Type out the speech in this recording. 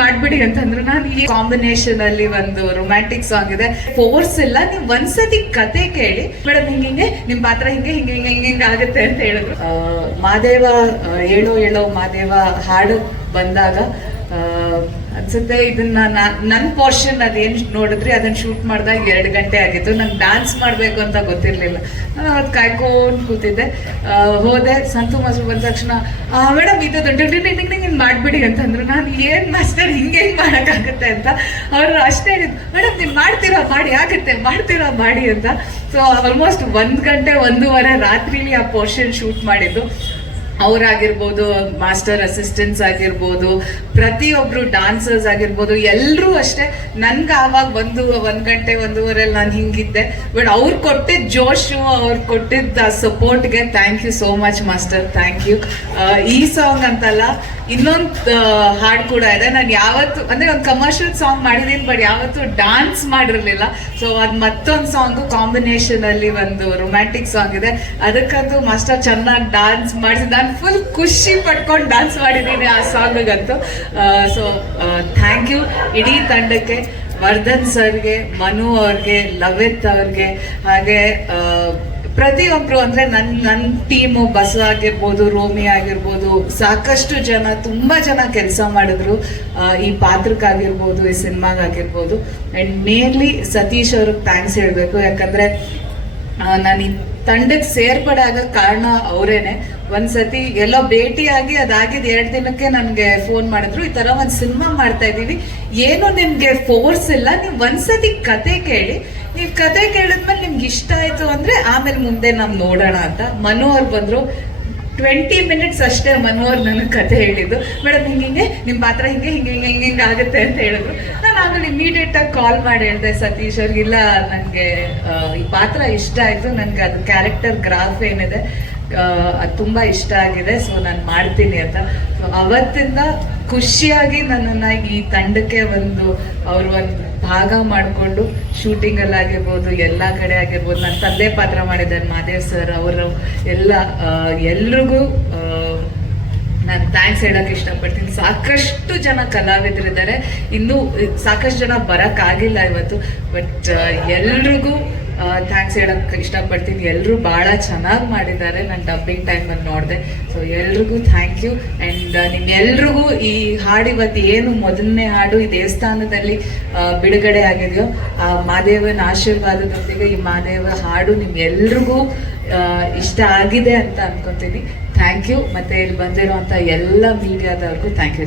ಮಾಡ್ಬಿಡಿ ಅಂತಂದ್ರು. ನಾನು ಈ ಕಾಂಬಿನೇಷನ್ ಅಲ್ಲಿ ಒಂದು ರೊಮ್ಯಾಂಟಿಕ್ ಸಾಂಗ್ ಇದೆ, ಫೋರ್ಸ್ ಇಲ್ಲ, ನೀವು ಒಂದ್ಸತಿ ಕತೆ ಕೇಳಿ ಮೇಡಮ್ ಹಿಂಗೆ ನಿಮ್ ಪಾತ್ರ ಹಿಂಗೆ ಹಿಂಗೆ ಹಿಂಗೆ ಹಿಂಗೆ ಆಗುತ್ತೆ ಅಂತ ಹೇಳಿದ್ರು. ಮಾದೇವ ಏಳೋ ಏಳೋ ಮಾದೇವ ಹಾಡು ಬಂದಾಗ ಅನ್ಸುತ್ತೆ ಇದನ್ನ ನನ್ನ ಪೋರ್ಷನ್ ಅದೇನ್ ನೋಡಿದ್ರಿ ಅದನ್ನ ಶೂಟ್ ಮಾಡಿದಾಗ 2 ಗಂಟೆ ಆಗಿತ್ತು. ನಂಗೆ ಡಾನ್ಸ್ ಮಾಡ್ಬೇಕು ಅಂತ ಗೊತ್ತಿರ್ಲಿಲ್ಲ. ನಾನು ಅವತ್ತು ಕಾಯ್ಕೊಂಡು ಕೂತಿದ್ದೆ. ಹೋದೆ, ಸಂತು ಮಾಸ್ಟರ್ ಬಂದ ತಕ್ಷಣ ಮೇಡಮ್ ಇದು ಮಾಡ್ಬಿಡಿ ಅಂತಂದ್ರು. ನಾನು ಏನ್ ಮಾಸ್ಟರ್ ಹಿಂಗೆ ಮಾಡಕ್ಕಾಗುತ್ತೆ ಅಂತ. ಅವ್ರು ಅಷ್ಟೇ ಹೇಳಿದ್ರು, ಮೇಡಮ್ ನೀವು ಮಾಡ್ತೀರಾ ಮಾಡಿ ಆಗುತ್ತೆ, ಮಾಡ್ತೀರಾ ಮಾಡಿ ಅಂತ. ಸೊ ಆಲ್ಮೋಸ್ಟ್ 1 ಗಂಟೆ 1:30 ರಾತ್ರಿಲಿ ಆ ಪೋರ್ಷನ್ ಶೂಟ್ ಮಾಡಿದ್ದು. ಅವರಾಗಿರ್ಬೋದು, ಮಾಸ್ಟರ್ ಅಸಿಸ್ಟೆಂಟ್ಸ್ ಆಗಿರ್ಬೋದು, ಪ್ರತಿಯೊಬ್ರು ಡಾನ್ಸರ್ಸ್ ಆಗಿರ್ಬೋದು, ಎಲ್ಲರೂ ಅಷ್ಟೇ. ನನ್ಗೆ ಆವಾಗ 1 ಗಂಟೆ 1:30 ನಾನು ಹಿಂಗಿದ್ದೆ. ಬಟ್ ಅವ್ರು ಕೊಟ್ಟಿದ್ದ ಜೋಶು, ಅವ್ರು ಕೊಟ್ಟಿದ್ದ ಸಪೋರ್ಟ್ಗೆ thank you so much master, thank you. ಈ ಸಾಂಗ್ ಅಂತಲ್ಲ, ಇನ್ನೊಂದು ಹಾಡು ಕೂಡ ಇದೆ. ನಾನು ಯಾವತ್ತು ಅಂದ್ರೆ ಒಂದು ಕಮರ್ಷಿಯಲ್ ಸಾಂಗ್ ಮಾಡಿದೀನಿ, ಬಟ್ ಯಾವತ್ತು ಡಾನ್ಸ್ ಮಾಡಿರ್ಲಿಲ್ಲ. ಸೊ ಅದು ಮತ್ತೊಂದು ಸಾಂಗು ಕಾಂಬಿನೇಷನ್ ಅಲ್ಲಿ ಒಂದು ರೊಮ್ಯಾಂಟಿಕ್ ಸಾಂಗ್ ಇದೆ. ಅದಕ್ಕಂತೂ ಮಾಸ್ಟರ್ ಚೆನ್ನಾಗಿ ಡಾನ್ಸ್ ಮಾಡಿಸಿ ನಾನು ಫುಲ್ ಖುಷಿ ಪಡ್ಕೊಂಡು ಡಾನ್ಸ್ ಮಾಡಿದ್ದೀನಿ ಆ ಸಾಂಗ್ಗಂತೂ. ಸೊ ಥ್ಯಾಂಕ್ ಯು ಇಡೀ ತಂಡಕ್ಕೆ, ವರ್ಧನ್ ಸರ್ಗೆ, ಮನು ಅವ್ರಿಗೆ, ಲವಿತ್ ಅವ್ರಿಗೆ, ಹಾಗೆ ಪ್ರತಿಯೊಬ್ರು ಅಂದ್ರೆ ನನ್ನ ಟೀಮು, ಬಸವ ಆಗಿರ್ಬೋದು, ರೋಮಿ ಆಗಿರ್ಬೋದು, ಸಾಕಷ್ಟು ಜನ, ತುಂಬಾ ಜನ ಕೆಲಸ ಮಾಡಿದ್ರು ಈ ಪಾತ್ರಕ್ಕಾಗಿರ್ಬೋದು, ಈ ಸಿನಿಮಾಗಾಗಿರ್ಬೋದು. ಅಂಡ್ ಮೇನ್ಲಿ ಸತೀಶ್ ಅವ್ರಿಗೆ ಥ್ಯಾಂಕ್ಸ್ ಹೇಳ್ಬೇಕು. ಯಾಕಂದ್ರೆ ನಾನು ಈ ತಂಡಕ್ಕೆ ಸೇರ್ಪಡೆ ಆಗಕ್ಕೆ ಕಾರಣ ಅವರೇನೆ. ಒಂದ್ಸತಿ ಎಲ್ಲೋ ಭೇಟಿಯಾಗಿ ಅದಾಗಿದ್ 2 ದಿನಕ್ಕೆ ನನ್ಗೆ ಫೋನ್ ಮಾಡಿದ್ರು, ಈ ತರ ಒಂದ್ ಸಿನಿಮಾ ಮಾಡ್ತಾ ಇದೀವಿ, ಏನು ನಿಮ್ಗೆ ಫೋರ್ಸ್ ಇಲ್ಲ, ನೀವ್ ಒಂದ್ಸತಿ ಕತೆ ಕೇಳಿ, ನೀವ್ ಕತೆ ಕೇಳಿದ್ಮೇಲೆ ನಿಮ್ಗೆ ಇಷ್ಟ ಆಯ್ತು ಅಂದ್ರೆ ಆಮೇಲೆ ಮುಂದೆ ನಾವ್ ನೋಡೋಣ ಅಂತ. ಮನು ಅವ್ರು ಬಂದ್ರು, 20 ಮಿನಿಟ್ಸ್ ಅಷ್ಟೇ ಮನು ಅವ್ರು ನನಗೆ ಕತೆ ಹೇಳಿದ್ದು. ಮೇಡಮ್ ಹಿಂಗೆ ನಿಮ್ ಪಾತ್ರ ಹಿಂಗೆ ಹಿಂಗೆ ಹಿಂಗೆ ಹಿಂಗೆ ಆಗುತ್ತೆ ಅಂತ ಹೇಳಿದ್ರು. ನಾನು ಆಮೇಲೆ ಇಮಿಡಿಯೇಟ್ ಆಗಿ ಕಾಲ್ ಮಾಡಿ ಹೇಳಿದೆ ಸತೀಶ್ ಅವ್ರಿಗೆ, ಇಲ್ಲ ನನ್ಗೆ ಈ ಪಾತ್ರ ಇಷ್ಟ ಆಯ್ತು, ನನ್ಗೆ ಅದು ಕ್ಯಾರೆಕ್ಟರ್ ಗ್ರಾಫ್ ಏನಿದೆ ಅದು ತುಂಬಾ ಇಷ್ಟ ಆಗಿದೆ, ಸೊ ನಾನು ಮಾಡ್ತೀನಿ ಅಂತ. ಸೊ ಅವತ್ತಿಂದ ಖುಷಿಯಾಗಿ ನನ್ನನ್ನ ಈ ತಂಡಕ್ಕೆ ಅವ್ರು ಒಂದು ಭಾಗ ಮಾಡಿಕೊಂಡು ಶೂಟಿಂಗ್ ಅಲ್ಲಿ ಆಗಿರ್ಬೋದು, ಎಲ್ಲ ಕಡೆ ಆಗಿರ್ಬೋದು, ನನ್ನ ತಂದೆ ಪಾತ್ರ ಮಾಡಿದ್ದಾರೆ ಮಾದೇವ್ ಸರ್, ಅವರು ಎಲ್ರಿಗೂ ನಾನು ಥ್ಯಾಂಕ್ಸ್ ಹೇಳಕ್ ಇಷ್ಟಪಡ್ತೀನಿ. ಸಾಕಷ್ಟು ಜನ ಕಲಾವಿದರಿದ್ದಾರೆ, ಇನ್ನೂ ಸಾಕಷ್ಟು ಜನ ಬರಕ್ಕಾಗಿಲ್ಲ ಇವತ್ತು, ಬಟ್ ಎಲ್ರಿಗೂ ಥ್ಯಾಂಕ್ಸ್ ಹೇಳಕ್ ಇಷ್ಟಪಡ್ತೀನಿ. ಎಲ್ಲರೂ ಬಹಳ ಚೆನ್ನಾಗಿ ಮಾಡಿದ್ದಾರೆ. ನಾನು ಡಬ್ಬಿಂಗ್ ಟೈಮಲ್ಲಿ ನೋಡಿದೆ. ಸೊ ಎಲ್ರಿಗೂ ಥ್ಯಾಂಕ್ ಯು. ಅಂಡ್ ನಿಮ್ಮೆಲ್ರಿಗೂ ಈ ಹಾಡು ಇವತ್ತು ಏನು ಮೊದಲನೇ ಹಾಡು ಈ ದೇವಸ್ಥಾನದಲ್ಲಿ ಬಿಡುಗಡೆ ಆಗಿದೆಯೋ, ಆ ಮಾದೇವನ ಆಶೀರ್ವಾದದೊಂದಿಗೆ ಈ ಮಾದೇವ ಹಾಡು ನಿಮ್ಮೆಲ್ರಿಗೂ ಇಷ್ಟ ಆಗಿದೆ ಅಂತ ಅನ್ಕೊಂತೀನಿ. Thank you. ಮತ್ತೆ ಇಲ್ಲಿ ಬಂದಿರುವಂತ ಎಲ್ಲ ಮೀಡಿಯಾದವ್ರಿಗೂ ಥ್ಯಾಂಕ್ ಯು.